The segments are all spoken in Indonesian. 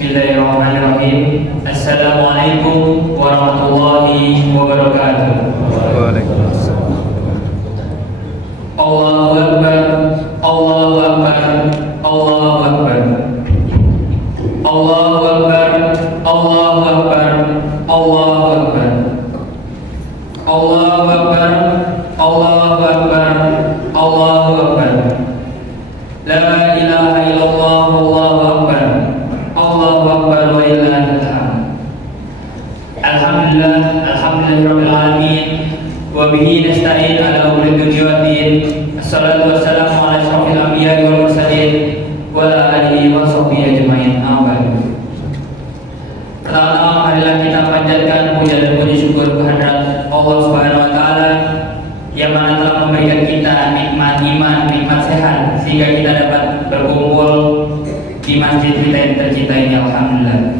Bismillahirrahmanirrahim. Assalamualaikum warahmatullahi wabarakatuh. Waalaikumsalam. Allahu Akbar, Allahu Akbar, Allahu Akbar. Allahu Akbar, Allahu Akbar, Allahu Akbar. Allahu Akbar, Allahu Akbar, Allahu Akbar. La ilaha illallah, Allahu Akbar. Allahu Akbar wa lillahil hamd. Alhamdulillah, alhamdulillahirabbil alamin. Wa bihi nasta'in ala umuri dunya waddin. Assalatu wassalamu ala asyrofil anbiya'i wal mursalin wa ala alihi wa sahbihi ajmain. Pertama-tama marilah kita panjatkan puja dan puji syukur kehadirat Allah Subhanahu wa taala yang mana telah memberikan kita nikmat iman, nikmat sehat sehingga kita dapat berkumpul di masjid kita yang tercinta ini. Alhamdulillah.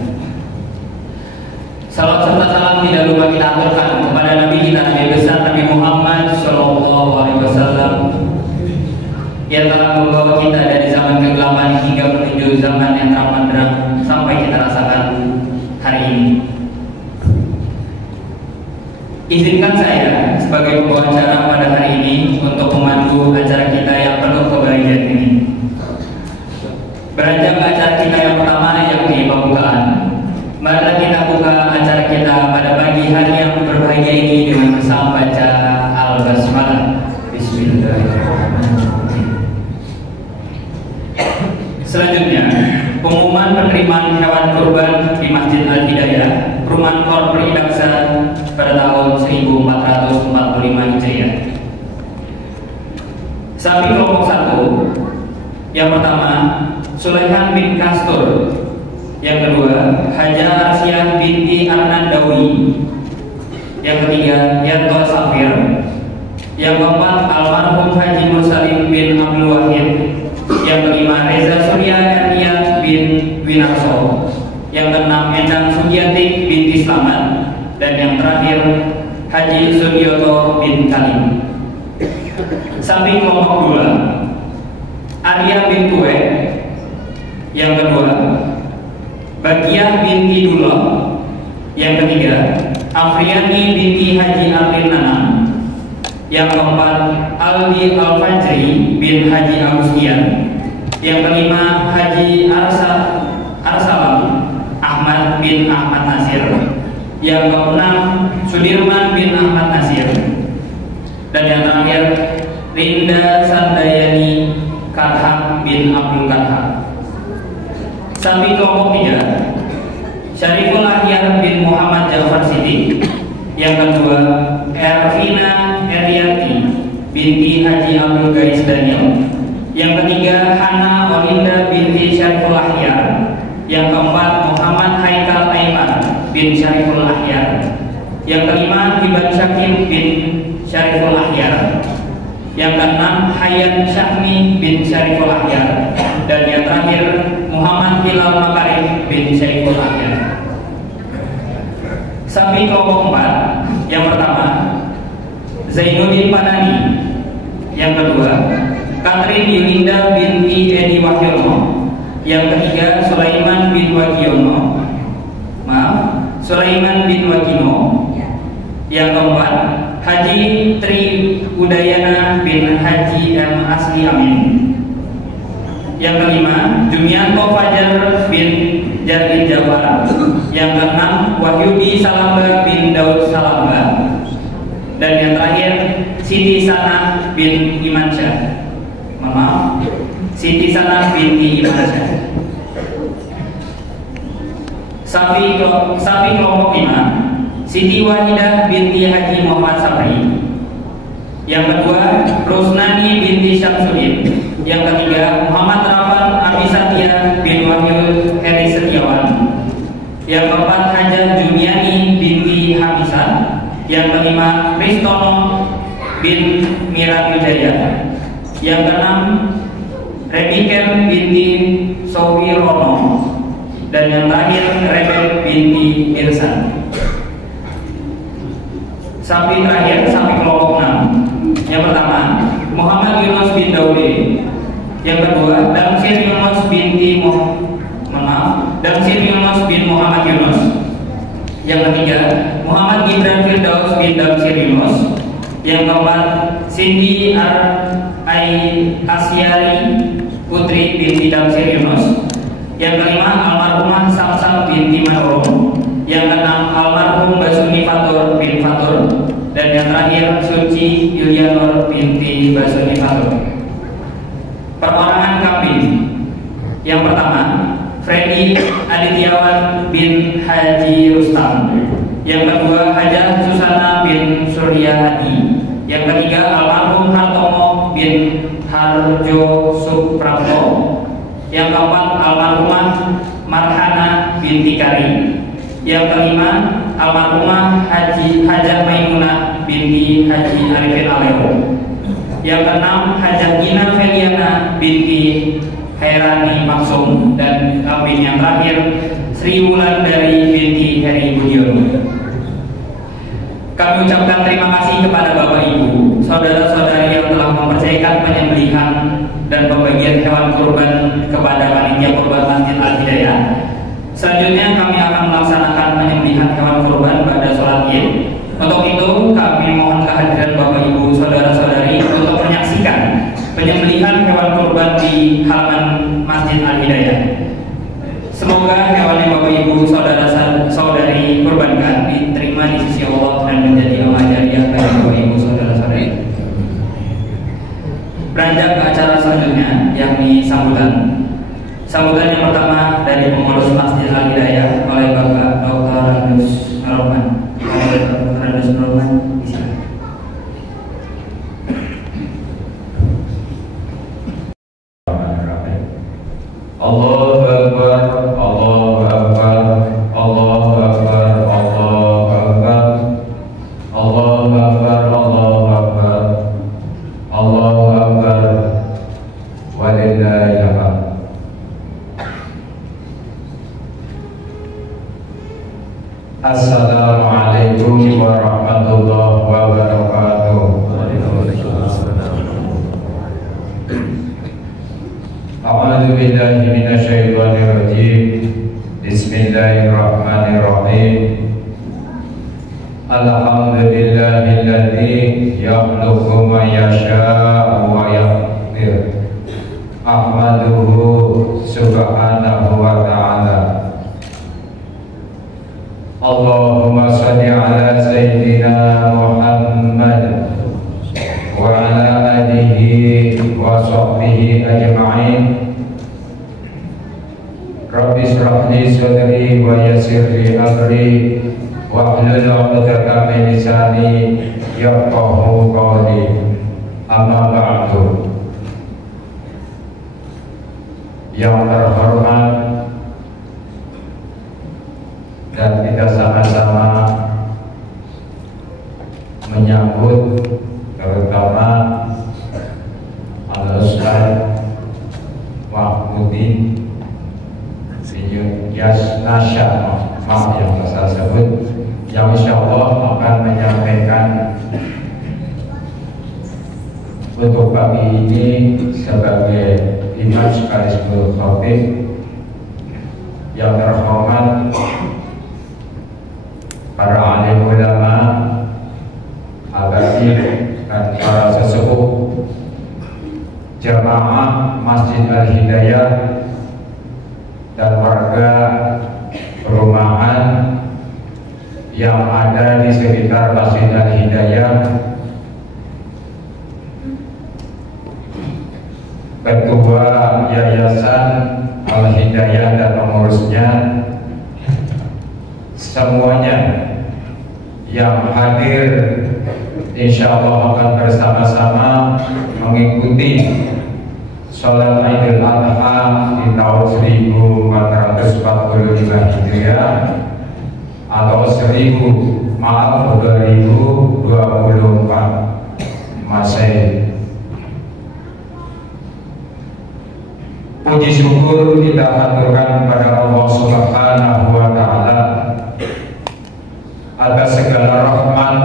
Salam serta salam tidak lupa kita aturkan kepada Nabi kita, Nabi besar Nabi Muhammad Sallallahu Alaihi Wasallam yang telah membawa kita dari zaman kegelapan hingga menuju zaman yang terang benderang sampai kita rasakan hari ini. Izinkan saya sebagai pembawa acara pada hari ini untuk memandu acara kita yang penuh kebahagiaan ini. Beranjak ke acara kita yang pertama yakni pembukaan. Marilah kita buka acara kita pada pagi hari yang berbahagia ini dengan bersama baca Al-Basmalah. Bismillahirrahmanirrahim. Selanjutnya, pengumuman penerimaan hewan kurban di Masjid Al-Hidayah, Perumahan Korpri Daksa pada tahun 1445 Hijriah. Sapi kelompok 1. Yang pertama, Sulaiman bin Kastur. Yang kedua, Hajar Arsyah binti Arnandawi. Yang ketiga, Yanto Safir. Yang keempat, almarhum Haji Mursalim bin Abdul Wahid. Yang kelima, Reza Surya Ernia bin Winarso. Yang keenam, Endang Sugiati binti Slamet. Dan yang terakhir, Haji Sugioto bin Kalim. Sapi kelompok 2, Arya bin Kue. Yang kedua, Bagiah binti Dullah. Yang ketiga, Afriani binti Haji April Nanam. Yang keempat, Aldi Al-Fajri bin Haji Agustian. Yang kelima, Haji Arsalam Ahmad bin Ahmad Nasir. Yang keenam, Sudirman bin Ahmad Nasir. Dan yang terakhir, Rinda Sandayani Karham bin Abdul Karham. Sapi kelompok 3, Syariful Ahyar bin Muhammad Jafar Siddiq. Yang kedua, Ervina Erianti binti Haji Abdul Gais Daniel. Yang ketiga, Hana Olinda binti Syariful Ahyar. Yang keempat, Muhammad Haikal Aiman bin Syariful Ahyar. Yang kelima, Iban Syakir bin Syariful Ahyar. Yang keenam, Hayat Syahmi bin Syariful Ahyar. Dan yang terakhir, Muhammad Hilal Makarim bin Syariful Ahyar. Sapi kelompok 4. Yang pertama, Zainuddin Panani. Yang kedua, Katrin Yulinda binti Edi Wahyono. Yang ketiga, Sulaiman bin Wagino. Yang keempat, Haji Tri Udayana bin Haji M. Asli Amin. Yang kelima, Jumianto Fajar bin Jarlin Jafar. Yang keenam, Wahyudi Salamba bin Daud Salamba. Dan yang terakhir, Siti Sanah bin Imansyah. Maaf, Siti Sanah binti Imansyah. Sapi kelompok 5, Siti Wahidah binti Haji Muhammad Sabri. Yang kedua, Rusnani binti Syamsuddin. Yang ketiga, Muhammad Rafan Abi Satya bin Wahyu Heri Setiawan. Yang keempat, Hajar Jumiani binti Hamisah. Yang kelima, Kristono bin Miran Wijaya. Yang keenam, Rebiker binti Sowirono. Dan yang terakhir, Rebel binti Irsan. Sapi terakhir, sapi kelompok 6. Yang pertama, Muhammad Yunus bin Daude. Yang kedua, Damsir Yunus binti Damsir Siti Damsir Yunus. Yang kelima almarhumah Samsam binti Manurung. Yang keenam almarhum Basuni Fatur bin Fatur. Dan yang terakhir Suci Yulianur binti Basuni Fatur. Perorangan kambing. Yang pertama Freddy Adityawan bin Haji Rustam. Yang kedua Hajah Susana bin Surya Hadi. Yang ketiga almarhum Hartomo bin Harjo Suprapto. Yang keempat almarhumah Marhana binti Kari. Yang kelima almarhumah Hajah Maimunah binti Haji Arifin Aleho. Yang keenam Hajah Gina Feliana binti Herani Maksum. Dan kambing yang terakhir Sri Wulandari binti Heri Budiono. Kami ucapkan terima kasih kepada Bapak Ibu, saudara-saudari yang telah mempercayakan penyembelihan dan pembagian hewan kurban kepada panitia kurban Masjid Al-Hidayah. Selanjutnya kami akan melaksanakan penyembelihan hewan kurban pada sholat Id. Untuk itu kami mohon kehadiran Bapak Ibu, saudara-saudari untuk menyaksikan penyembelihan hewan kurban di halaman Masjid Al-Hidayah. Semoga hewan yang Bapak Ibu saudara-saudari kurbankan diterima di sisi Allah dan menjadi amal jariah bagi Bapak Ibu saudara-saudari. Beranjak ke acara selanjutnya, yakni sambutan. Sambutan yang pertama dari pengurus Masjid Al-Hidayah oleh Bapak Dr. Randus Rohman. Dr. Randus Rohman, silakan. Allahu Akbar, Allahu Akbar, Allahu Akbar, Allahu Akbar, Allahu Akbar, Allahu Akbar, Allahu Akbar, walillahil hamd. Assalamualaikum warahmatullahi wabarakatuh. A'udzu billahi minasyaitonir rajim. Bismillahirrahmanirrahim. Alhamdulillahilladzi yakhluqu ma yasha'u wa yaqdir. Ahmaduhu subhanahu wa ta'ala. Allahumma shalli ala sayyidina Muhammad wa ala alihi wa sahbihi ajma'in. Rabbi shrah li sadri wa yassir li amri wahlul 'uqdatam min lisani yafqahu qawli. Amma ba'du. Yang terhormat dan kita sama-sama menyambut terutama Al-Ustaz Mahmudin Sinyun Yasnasya, maaf yang saya sebut, yang insya Allah akan menyampaikan untuk pagi ini sebagai imam sekaligus khatib. Yang terhormat para alim ulama, abadir dan para sesepuh jamaah Masjid Al-Hidayah dan warga perumahan yang ada di sekitar Masjid Al-Hidayah, Ketua Yayasan Al-Hidayah dan pengurusnya, semuanya yang hadir insya Allah akan bersama-sama mengikuti sholat Idul Adha di tahun 1445 Hijriah atau 2024 Masehi. Puji syukur kita haturkan kepada Allah Subhanahu wa Ta'ala atas segala rahmat,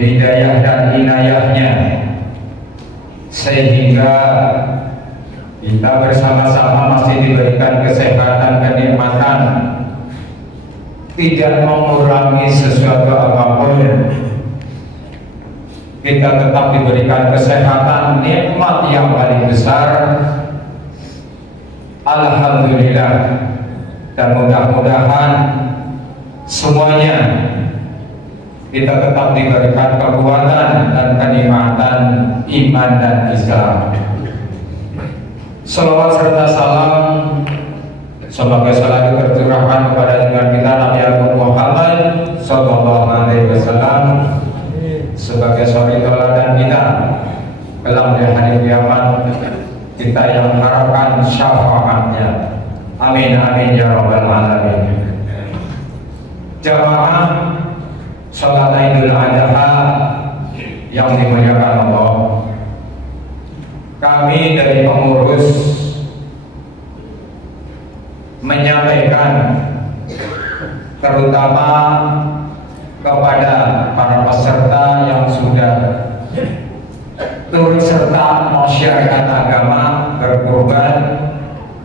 hidayah dan inayahnya, sehingga kita bersama-sama masih diberikan kesehatan, kenikmatan, tidak mengurangi sesuatu apapun. Kita tetap diberikan kesehatan, nikmat yang paling besar, Alhamdulillah, dan mudah-mudahan semuanya kita tetap diberikan kekuatan dan kenikmatan iman dan Islam. Salawat serta salam semoga selalu tercurahkan kepada junjungan kita Nabi Agung Muhammad Sallallahu Alaihi Wasallam sebagai suri teladan kita kelak di hari kiamat, kita yang harapkan syafaatnya. Amin amin ya rabbal alamin. Jamaah salat Idul Adha yang dimuliakan Allah, kami dari pengurus menyampaikan terutama kepada para peserta yang sudah turut serta masyarakat agama berkorban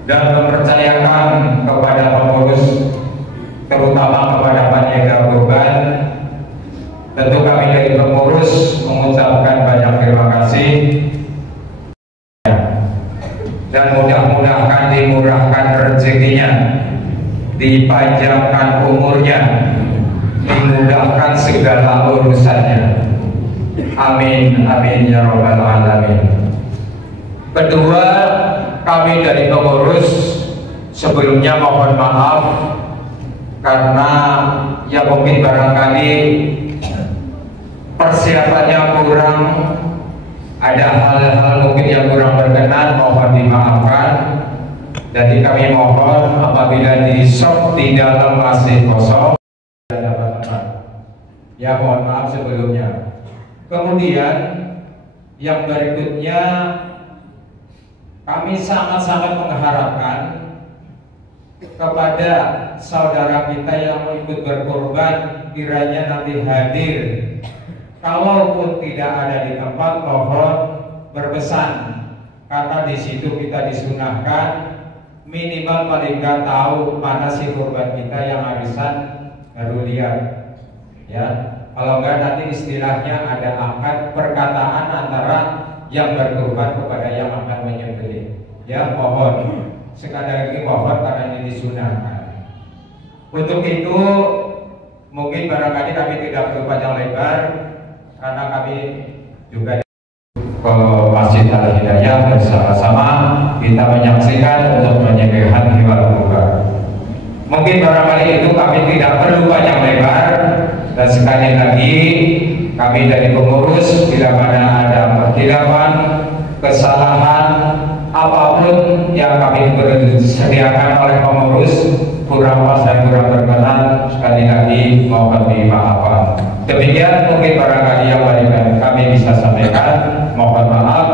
dan mempercayakan kepada pengurus, terutama kepada panitia kurban. Tentu kami dari pengurus mengucapkan banyak terima kasih dan mudah-mudahan dimurahkan rezekinya, dipanjangkan umurnya, dimudahkan segala urusannya. Amin amin ya rabbal alamin. Kedua, kami dari pengurus sebelumnya mohon maaf karena ya mungkin barangkali persiapannya kurang, ada hal-hal mungkin yang kurang berkenan, mohon dimaafkan. Jadi kami mohon apabila di shop di dalam masih kosong, ya mohon maaf sebelumnya. Kemudian yang berikutnya, kami sangat-sangat mengharapkan kepada saudara kita yang mau ikut berkorban, kiranya nanti hadir. Kalaupun tidak ada di tempat, mohon berpesan, karena di situ kita disunahkan minimal paling nggak tahu mana si korban kita yang arisan baru lihat. Ya, kalau nggak nanti istilahnya ada akad perkataan antara yang berkorban kepada yang akan menyembelih. Ya, mohon sekali lagi mohon karena ini disunahkan. Untuk itu mungkin barangkali kami tidak perlu panjang lebar, karena kami juga ke Masjid Al-Hidayah bersama-sama kita menyaksikan untuk menyembelihkan hewan kurban. Mungkin barangkali itu kami tidak perlu panjang lebar, dan sekali lagi kami dari pengurus bila mana ada perkirapan, kesalahan apapun yang kami disediakan oleh pengurus kurang pas dan kurang berkenan, sekali lagi mohon dimaafkan. Demikian mungkin barangkali yang paling kami bisa sampaikan, mohon maaf.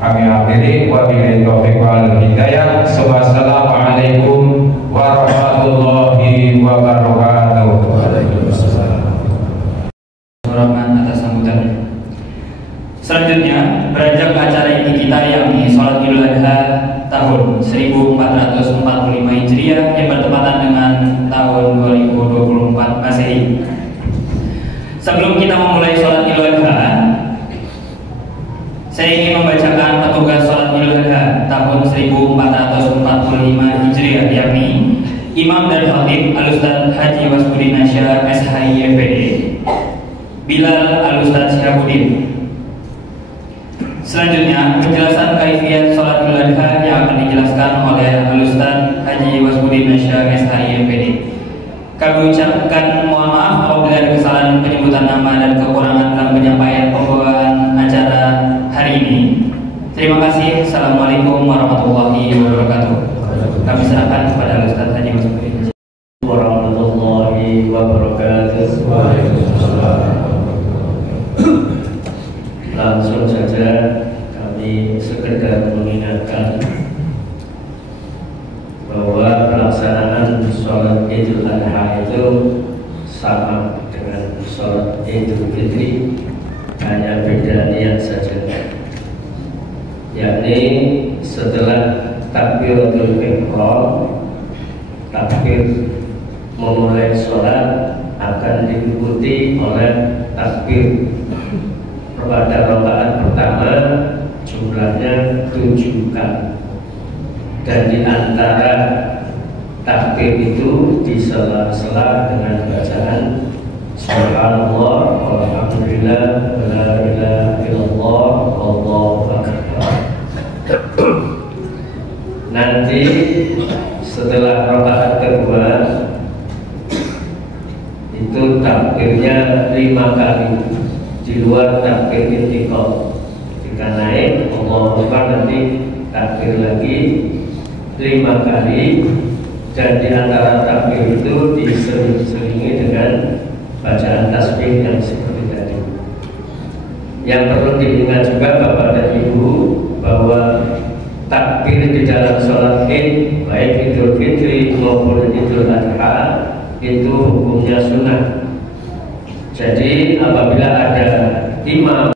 Kami akhiri wabillahi taufiq wal hidayah. Wassalamualaikum warahmatullahi wabarakatuh. Atas sambutan. Selanjutnya beranjak ke acara inti kita, yakni sholat Idul Adha tahun 1445 Hijriah yang bertepatan dengan tahun 2024 Masehi. Sebelum kita memulai sholat Idul Adha, saya ingin membacakan petugas sholat Idul Adha tahun 1445 Hijriah, yakni Imam dan Khatib Al-Ustaz Haji Wasbudin Nasya SHIFD, Bilal Al-Ustaz Syihabuddin. Selanjutnya penjelasan kaifiat sholat Idul Adha yang akan dijelaskan oleh Al-Ustaz Haji Wasbudin Nasya SHIFD. Kami ucapkan mohon maaf apabila ada kesalahan penyebutan nama dan kekurangan dalam penyampaian pembawaan acara hari ini. Terima kasih. Assalamualaikum warahmatullahi wabarakatuh. Kami serahkan kepada Al-Ustaz Haji Wasbudin Nasya. Warahmatullahi wabarakatuh. Langsung saja kami sekedar mengingatkan bahwa pelaksanaan sholat Idul Adha itu sama dengan sholat Idul Fitri, hanya beda niat saja, yakni setelah takbiratul ihram, takbir memulai sholat akan diikuti oleh takbir pada rakaat pertama jumlahnya 7 kali. dan di antara takbir itu disela-sela dengan bacaan subhanallah walhamdulillah wala ilaha illallah wallahu akbar. Nanti setelah rakaat kedua itu takbirnya 5 kali di luar takbir intiqal. Jika naik Allahu Akbar, nanti takbir lagi 5 kali, dan di antara takbir itu diselingi dengan bacaan tasbih yang seperti tadi. Yang perlu diingat juga Bapak dan Ibu bahwa takbir di dalam sholat Id, baik Idul Fitri maupun Idul Adha, itu hukumnya sunnah. Jadi apabila ada imam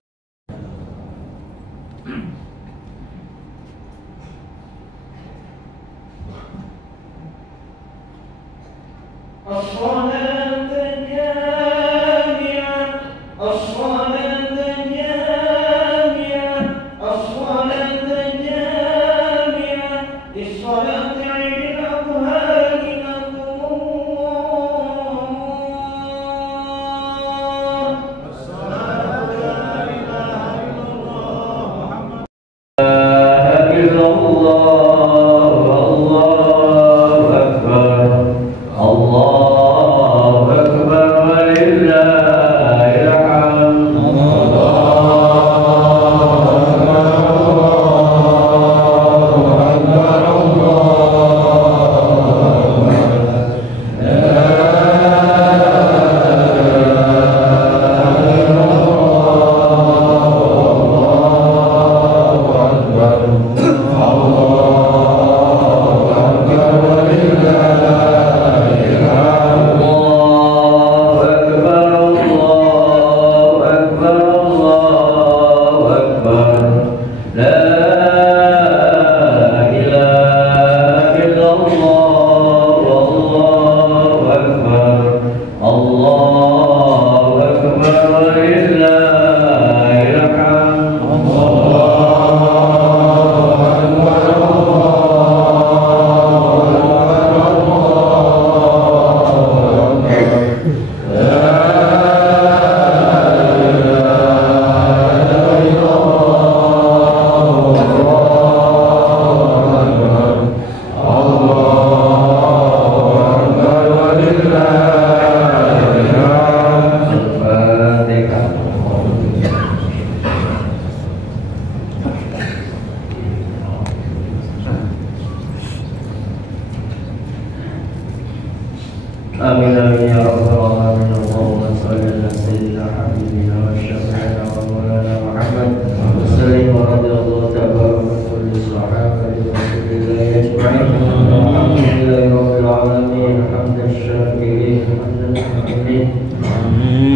Amin amin ya rabbal alamin. Allahumma shalli ala sayyidina habibina wa syafi'ina wa maulana Muhammad wa sallim wa radiyallahu ta'ala wa kulli sahabati rasulillahi ajma'in. Alhamdulillahi rabbil alamin, hamdan syakirin, hamdan hamidin,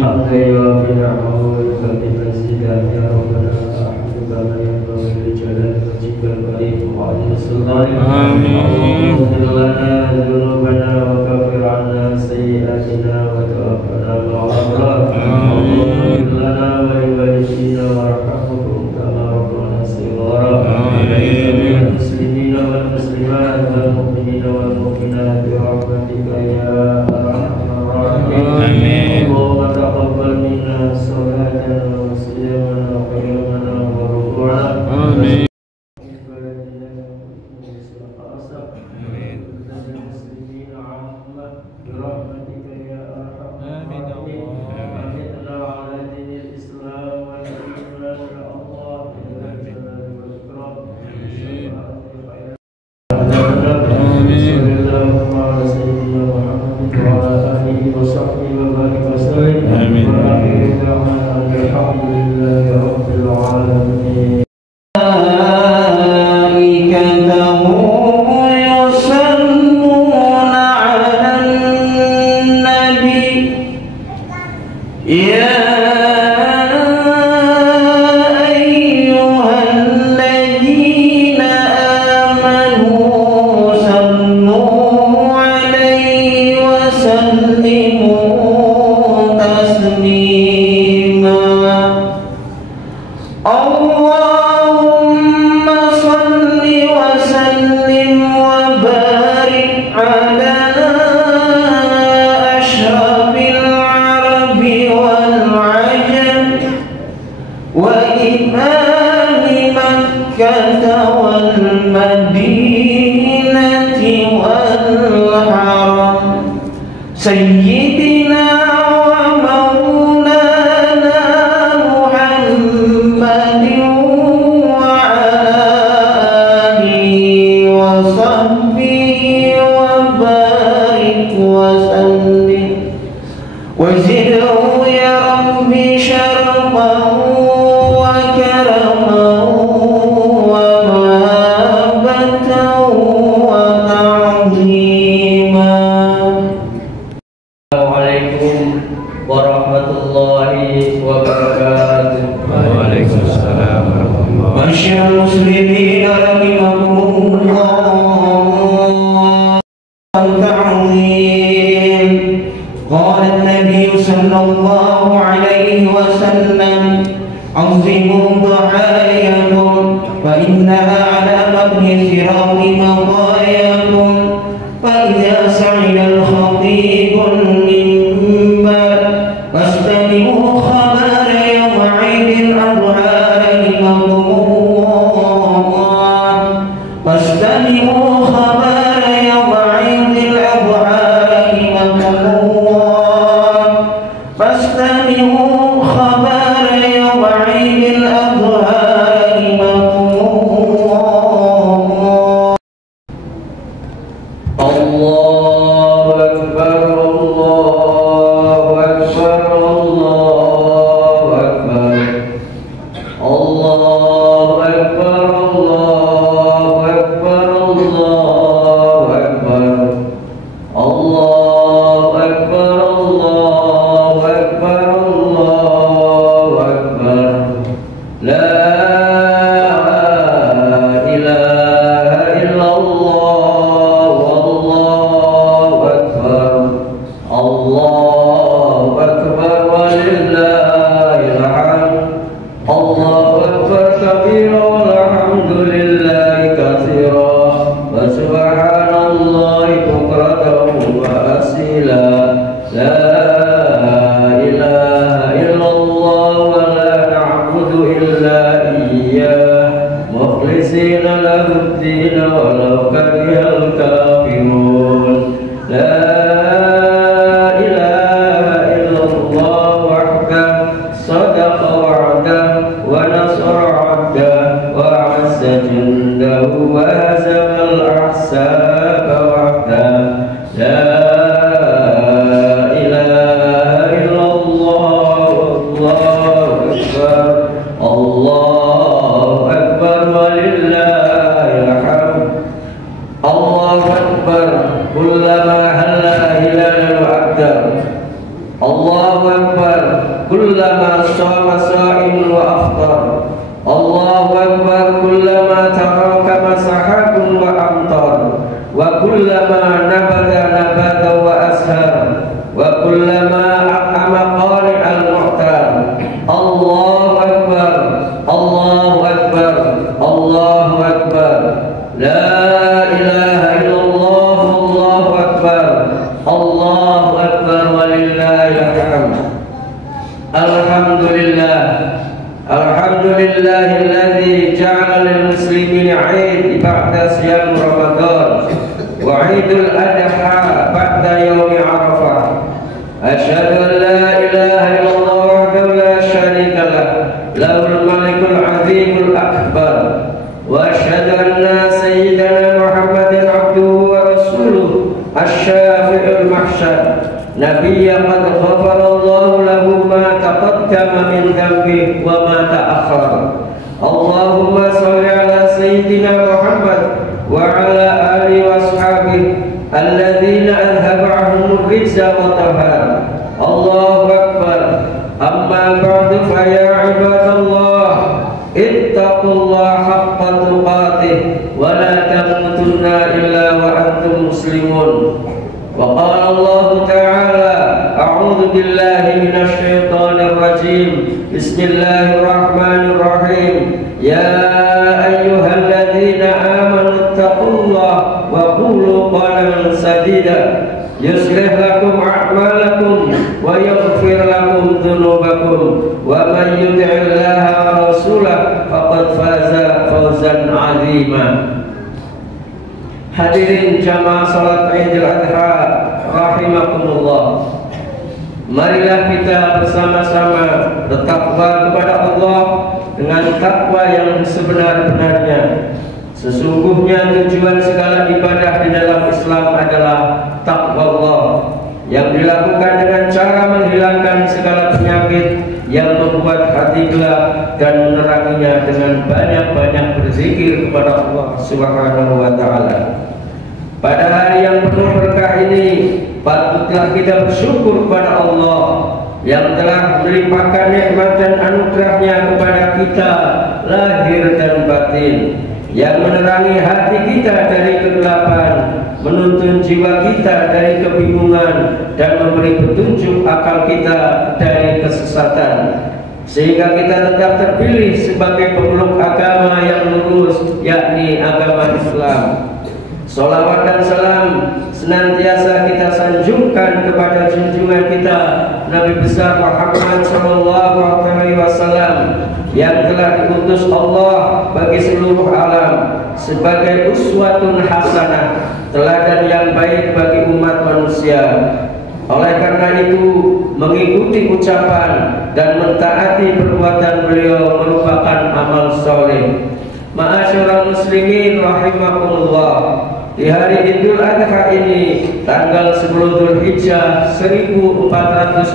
hamdan yuwafi ni'amahu wa yukafi mazidah. Ya rabbana ahmaduka la yanbaghi li jalali wajhikal karim wa ajli sultanik. Amin. Allahumma dzunubana wa kafir 'anna sayyi'atina wa tawaffana ma'al abrar. Allahumma ighfir lana wa li walidina warhamhum kama rabbana shighara. Amin. Muslimina wal muslimat wal mu'minina wal mu'minat bi rahmatika ya arhamar rahimin. Allahumma taqabbal minna salatana wa siyamana wa qiyamana wa ruku'ana. Amin. Alhamdulillah. سيدنا ومولانا محمد وعلى آله وصحبه وبارك وسلم وزده يا ربي شرفا وكرما ومحبة وتعظيما. Assalamualaikum warahmatullahi wabarakatuh. Waalaikumsalam warahmatullahi wabarakatuh. Masyaallah muslimin rahimakumullah. Ta'zim. Qala an-nabiy sallallahu alaihi wasallam azimu dhahayakum fa innaha ala mabni sirati maqayakum fa idza sa'ila al-khatib al-minbar fastami'u khabara yawm 'idil adha rahimahumullah fastami'u khabara yawm 'idil adha rahimahumullah fastami'u khabara yawm 'idil adha rahimahumullah. Allahu Akbar, Allahu Akbar, Allahu Akbar, Allahu Akbar, Allahu Akbar, Allahu Akbar, Allahu Akbar, Allahu Akbar, Allahu Akbar. La ilaha illallah, wallahu akbar, Allahu akbar walillahil hamd. Allahu akbar kabira walhamdulillahi katsira wa subhanallahi bukratan wa asila. La ilaha illallah wa la na'budu illa iyyah mukhlishina lahu-d-din walau karihal kafirun. La ilaha illallah wahdahu sadaqa wa'dahu wa nasara 'abdahu wa 'azza jundahu wa hazama al-ahzaba wahdahu. La ilaha illallah, Allahu akbar, Allahu akbar walillahil hamd. Allahu akbar kullama halla hilalul aqdar. Allahu akbar kullama shama sha'im wa aftar. Allahu akbar kullama tarakama sahakun wa amtar. Wa kullama nabada nabada wa ashar. Wa kullama aqama qari'al mu'tar. Allahu akbar, Allahu akbar, Allahu akbar. La ilaha illallah, Allahu akbar, Allahu akbar walillahil hamd. Alhamdulillah, alhamdulillahilladzi ja'ala lil muslimin 'id ba'da siyam Ramadan wa 'idul adha ba'da yaumi Arafah. Asyhadu an la ilaha illallah wahdahu la syarika lah, lahul malikul azimul akbar. Wa asyhadu anna sayyidana Muhammadan abduhu wa rasuluh asy-syafi'ul mahsyar. Nabiyya qad ghafarallahu lahu ma taqaddama min dhanbi wa ma ta'akhkhara. Allahumma shalli ala sayyidina Muhammad wa ala alihi wa ashabihi alladzina adhaba 'anhum rijza wa tahara. Allahu akbar. Amma ba'du fa ya ibadallah ittaqullaha haqqa tuqatih wa la tamutunna illa wa antum muslimun. Wa qala Allah ta'ala a'udzu billahi minasy syaithanir rajim. Bismillahirrahmanirrahim. Ya ayyuhalladzina amanu taqullaha wa qulu qawlan sadida yuslih lakum a'malakum wa yaghfir lakum dhunubakum wa man yuti'illaha wa rasulahu faqad faza fawzan 'azima. Hadirin jamaah salat Idul Adha rahimakumullah. Marilah kita bersama-sama bertakwa kepada Allah dengan takwa yang sebenar-benarnya. Sesungguhnya tujuan segala ibadah di dalam Islam adalah takwa Allah yang dilakukan dengan cara menghilangkan segala penyakit yang membuat hati gelap dan meneranginya dengan banyak-banyak berzikir kepada Allah Subhanahu wa taala. Pada hari yang penuh berkah ini, patutlah kita bersyukur kepada Allah yang telah melimpahkan nikmat dan anugerahnya kepada kita lahir dan batin, yang menerangi hati kita dari kegelapan, menuntun jiwa kita dari kebingungan, dan memberi petunjuk akal kita dari kesesatan, sehingga kita tetap terpilih sebagai pemeluk agama yang lurus, yakni agama Islam. Salawat dan salam senantiasa kita sanjungkan kepada junjungan kita Nabi besar Muhammad SAW yang telah diutus Allah bagi seluruh alam sebagai uswatun hasanah, teladan yang baik bagi umat manusia. Oleh karena itu, mengikuti ucapan dan mentaati perbuatan beliau merupakan amal soleh. Ma'asyiral muslimin rahimakumullah. Di hari Idul Adha ini, tanggal 10 Dzulhijjah 1445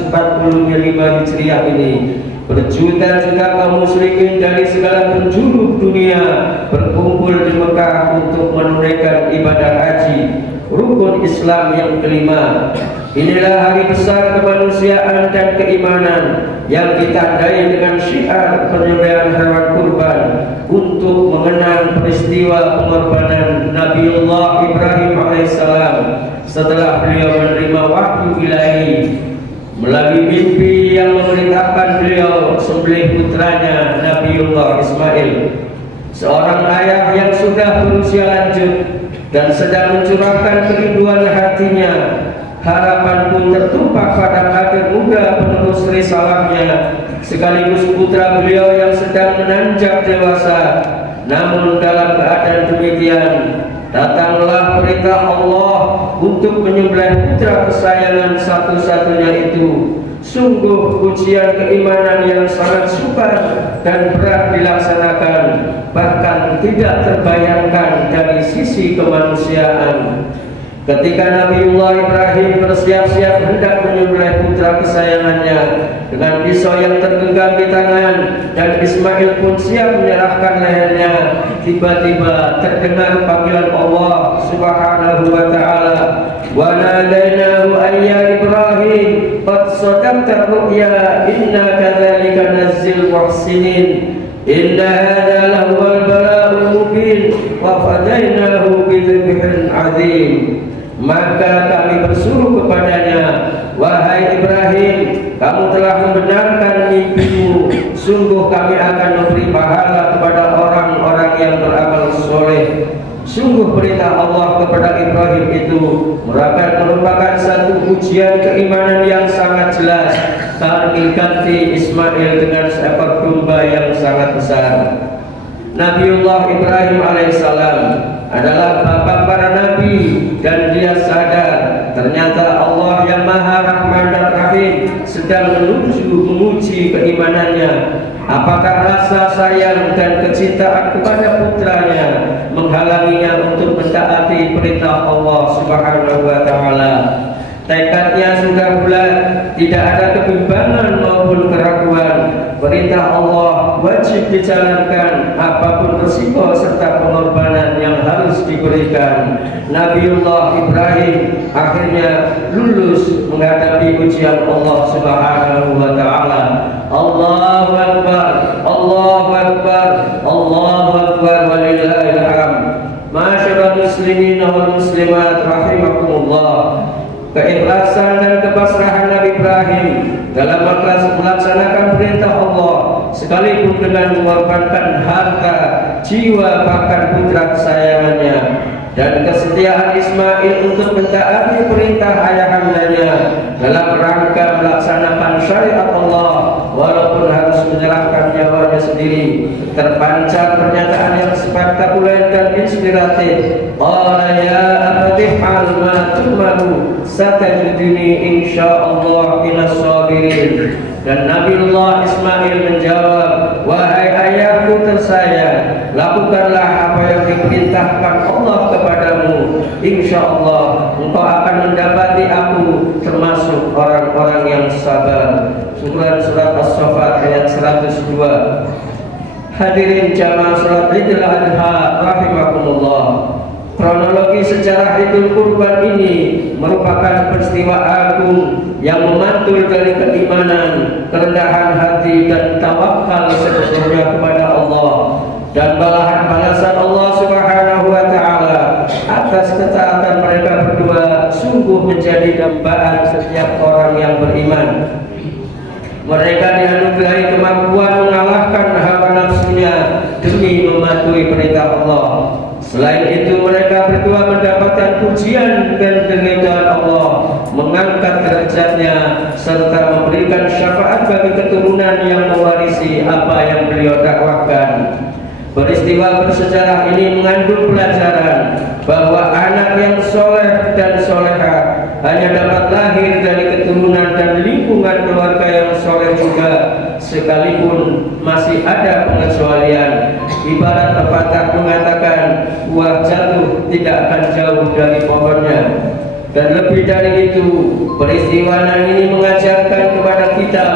Hijriah ini, berjuta-juta kaum muslimin dari segala penjuru dunia berkumpul di Mekah untuk menunaikan ibadah haji, rukun Islam yang kelima. Inilah hari besar kemanusiaan dan keimanan yang ditandai dengan syiar penyembelihan hewan kurban untuk mengenang peristiwa pengorbanan Nabiullah Ibrahim alaihissalam setelah beliau menerima wahyu ilahi melalui mimpi yang memerintahkan beliau sembelih putranya Nabiullah Ismail, seorang ayah yang sudah berusia lanjut dan sedang mencurahkan kerinduan hatinya. Harapan pun tertumpah pada kader muda penerus risalahnya, sekaligus putra beliau yang sedang menanjak dewasa. Namun dalam keadaan demikian, datanglah perintah Allah untuk menyembelih putra kesayangan satu-satunya itu. Sungguh ujian keimanan yang sangat sukar dan berat dilaksanakan, bahkan tidak terbayangkan dari sisi kemanusiaan. Ketika Nabiullah Ibrahim bersiap-siap hendak menyembelih putra kesayangannya dengan pisau yang tergenggam di tangan, dan Ismail pun siap menyerahkan lehernya, tiba-tiba terdengar panggilan Allah Subhanahu wa taala, wa nadainahu ayya Ibrahim qad sadaqta ru'ya inna kadzalika nazzil muhsinin inna hadza lahuwal bala'ul mubin wa fadainahu bidzibhin 'adzim. Maka kami bersuruh kepadanya, wahai Ibrahim, kamu telah membenarkan mimpimu. Sungguh kami akan memberi pahala kepada orang-orang yang beramal soleh. Sungguh perintah Allah kepada Ibrahim itu merupakan satu ujian keimanan yang sangat jelas, terganti Ismail dengan seekor domba yang sangat besar. Nabiullah Ibrahim alaihissalam adalah bapak para nabi, dan dia sadar ternyata Allah yang Maha Rahman dan Rahim sedang menguji keimanannya. Apakah rasa sayang dan kecintaan kepada putranya menghalanginya untuk mentaati perintah Allah Subhanahu wa taala? Tekadnya sudah bulat, tidak ada kebimbangan maupun keraguan. Perintah Allah wajib dijalankan apapun resiko serta pengorbanan yang harus diberikan. Nabiullah Ibrahim akhirnya lulus menghadapi ujian Allah Subhanahu wa taala. Allahu akbar, Allahu akbar, Allahu akbar, walillahil hamd. Ma'asyiral muslimin wal muslimat rahimakumullah. Keikhlasan dan kepasrahan Nabi Ibrahim dalam melaksanakan perintah Allah, sekalipun dengan mengorbankan harta, jiwa, bahkan putra kesayangannya, dan kesetiaan Ismail untuk mentaati perintah ayahandanya dalam rangka melaksanakan syariat Allah, walaupun harus menyerahkan nyawanya sendiri. Terpancar pernyataan yang spektakuler dan inspiratif. Qala ya abati hal ma tu'maru satajiduni insyaallah minas sabirin. Dan Nabiullah Ismail menjawab, wahai ayahku tersayang, lakukanlah apa yang diperintahkan Allah kepadamu. Insyaallah engkau akan mendapati aku termasuk orang-orang yang sabar. Surat As-Saffat ayat 102. Hadirin jamaah salat Idul Adha rahimakumullah. Kronologi sejarah Idul Kurban ini merupakan peristiwa agung yang memantul dari keimanan, kerendahan hati dan tawakal sepenuhnya kepada Allah, dan balasan Allah Subhanahu wa taala atas ketaatan mereka berdua sungguh menjadi dambaan setiap orang yang beriman. Mereka dianugerahi kemampuan mengalahkan hawa nafsunya demi mematuhi perintah Allah. Selain itu mereka berdua mendapatkan pujian dan keridhaan Allah, mengangkat derajatnya serta memberikan syafaat bagi keturunan yang mewarisi apa yang beliau dakwahkan. Peristiwa bersejarah ini mengandung pelajaran bahwa anak yang soleh dan soleha hanya dapat lahir dari keturunan dan lingkungan keluarga yang soleh juga, sekalipun masih ada pengecualian. Ibarat pepatah mengatakan, buah jatuh tidak akan jauh dari pohonnya. Dan lebih dari itu, peristiwa ini mengajarkan kepada kita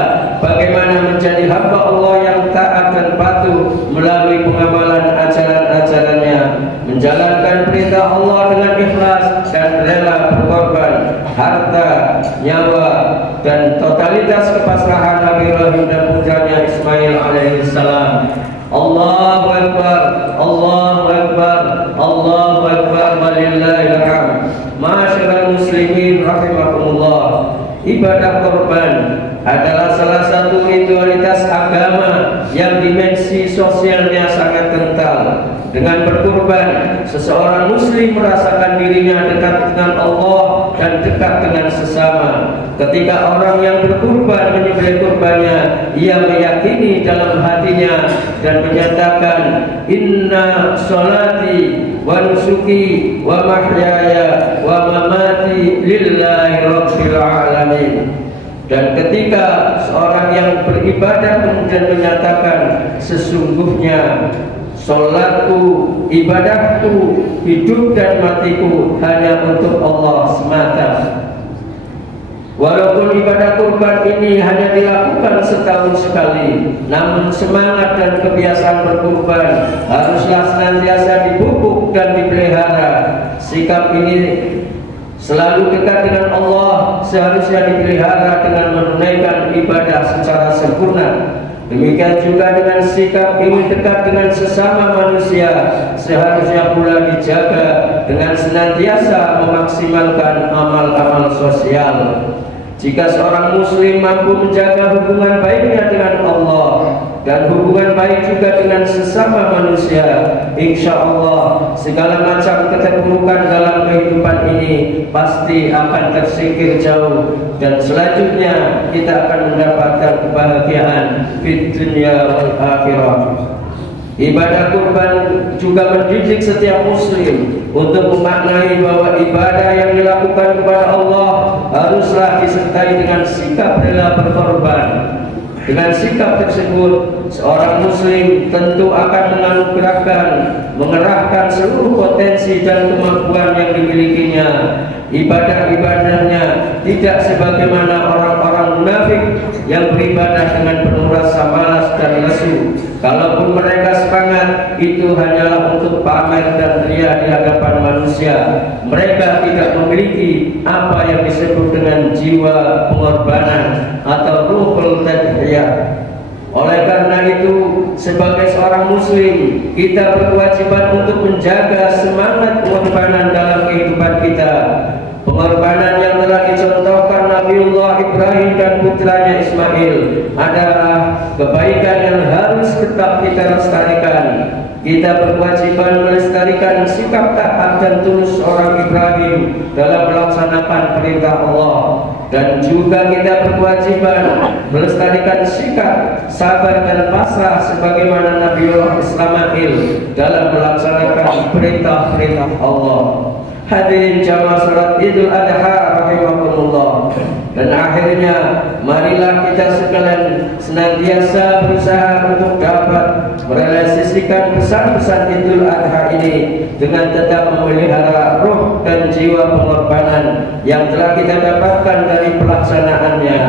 bagaimana menjadi hamba Allah yang taat dan patuh melalui pengamalan ajaran-ajarannya, menjalankan perintah Allah dengan ikhlas dan rela berkorban harta, nyawa, dan totalitas kepasrahan Nabi Ibrahim dan putranya Ismail alaihissalam. Allahu Akbar, Allahu Akbar, Allahu Akbar, walillahil hamd. Ma'asyiral muslimin rahimakumullah. Ibadah korban adalah salah satu ritualitas agama yang dimensi sosialnya sangat kental. Dengan berkurban, seseorang muslim merasakan dirinya dekat dengan Allah dan dekat dengan sesama. Ketika orang yang berkurban menyembelih kurbannya, ia meyakini dalam hatinya dan menyatakan, inna sholati wa nusuki wa mahyaya wa mamati lillahi rabbil alamin. Dan ketika seorang yang beribadah kemudian menyatakan, sesungguhnya sholatku, ibadahku, hidup dan matiku hanya untuk Allah semata. Walaupun ibadah kurban ini hanya dilakukan setahun sekali, namun semangat dan kebiasaan berkurban haruslah senantiasa dipupuk dan dipelihara. Sikap ini selalu dekat dengan Allah seharusnya dipelihara dengan menunaikan ibadah secara sempurna. Demikian juga dengan sikap ingin dekat dengan sesama manusia seharusnya pula dijaga dengan senantiasa memaksimalkan amal-amal sosial. Jika seorang muslim mampu menjaga hubungan baiknya dengan Allah dan hubungan baik juga dengan sesama manusia, insya Allah segala macam keterpurukan dalam kehidupan ini pasti akan tersingkir jauh, dan selanjutnya kita akan mendapatkan kebahagiaan di dunia wal akhirah. Ibadah kurban juga mendidik setiap muslim untuk memaknai bahwa ibadah yang dilakukan kepada Allah haruslah disertai dengan sikap rela berkorban. Dengan sikap tersebut, seorang muslim tentu akan mengerahkan seluruh potensi dan kemampuan yang dimilikinya. Ibadah-ibadahnya tidak sebagaimana orang-orang munafik yang beribadah dengan penuh rasa malas dan lesu. Kalaupun mereka semangat, itu hanyalah untuk pamer dan ria di hadapan manusia. Mereka tidak memiliki apa yang disebut dengan jiwa pengorbanan atau ruhul tadhiyah. Oleh karena itu, sebagai seorang muslim, kita berkewajiban untuk menjaga semangat pengorbanan dalam kehidupan kita. Pengorbanan yang telah dicontohkan Nabiullah Ibrahim dan putranya Ismail adalah kebaikan yang harus tetap kita lestarikan. Kita berkewajiban melestarikan sikap taat dan tulus orang Ibrahim dalam melaksanakan perintah Allah, dan juga kita berkewajiban melestarikan sikap sabar dan pasrah sebagaimana Nabiullah Ismail dalam melaksanakan perintah-perintah Allah. Hadirin jamaah salat Idul Adha rahimakumullah. Dan akhirnya marilah kita sekalian senantiasa berusaha untuk dapat merealisasikan pesan-pesan Idul Adha ini dengan tetap memelihara roh dan jiwa pengorbanan yang telah kita dapatkan dari pelaksanaannya.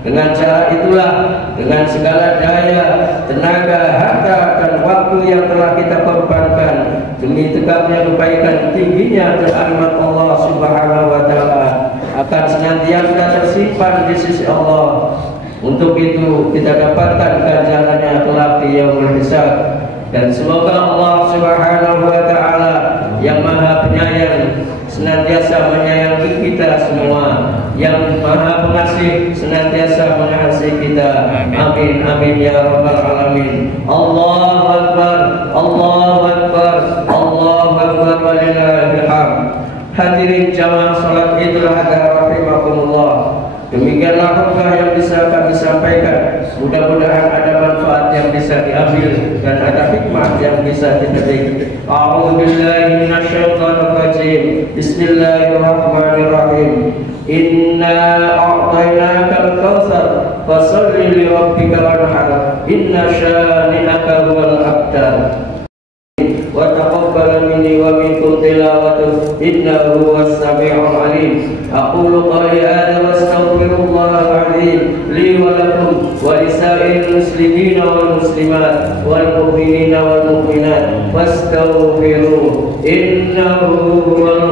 Dengan cara itulah, dengan segala daya, tenaga, harta, dan waktu yang telah kita korbankan demi tegaknya kebaikan, tingginya rahmat Allah Subhanahu wa Ta'ala akan senantiasa tersimpan di sisi Allah. Untuk itu kita dapatkan ganjarannya kelak di yaumul hisab. Dan semoga Allah Subhanahu wa Ta'ala yang Maha Penyayang senantiasa menyayangi kita semua, yang Maha Pengasih senantiasa mengasihi kita. Amin amin ya rabbal alamin. Allahu akbar, Allahu akbar, Allahu akbar walillahil hamd. Hadirin jamaah salat Idul Adha rahimakumullah. Demikianlah khutbah yang bisa kami sampaikan. Mudah-mudahan ada manfaat yang bisa diambil dan ada hikmah yang bisa dipetik. A'udzubillahi minasyaitonir rajim. Bismillahirrahmanirrahim. Inna a'tainakal kautsar fasholli li rabbika wanhar. Inna syani'aka huwal abtar. Wa taqabbal minni wa minkum tilawatuhu innahu huwas samiul alim. Aqulu qawli hadza wastaghfirullahal azim li wa lakum wa lisa'il muslimin wal muslimat wal mu'minina wal mu'minat fastaghfiruhu innahu huwal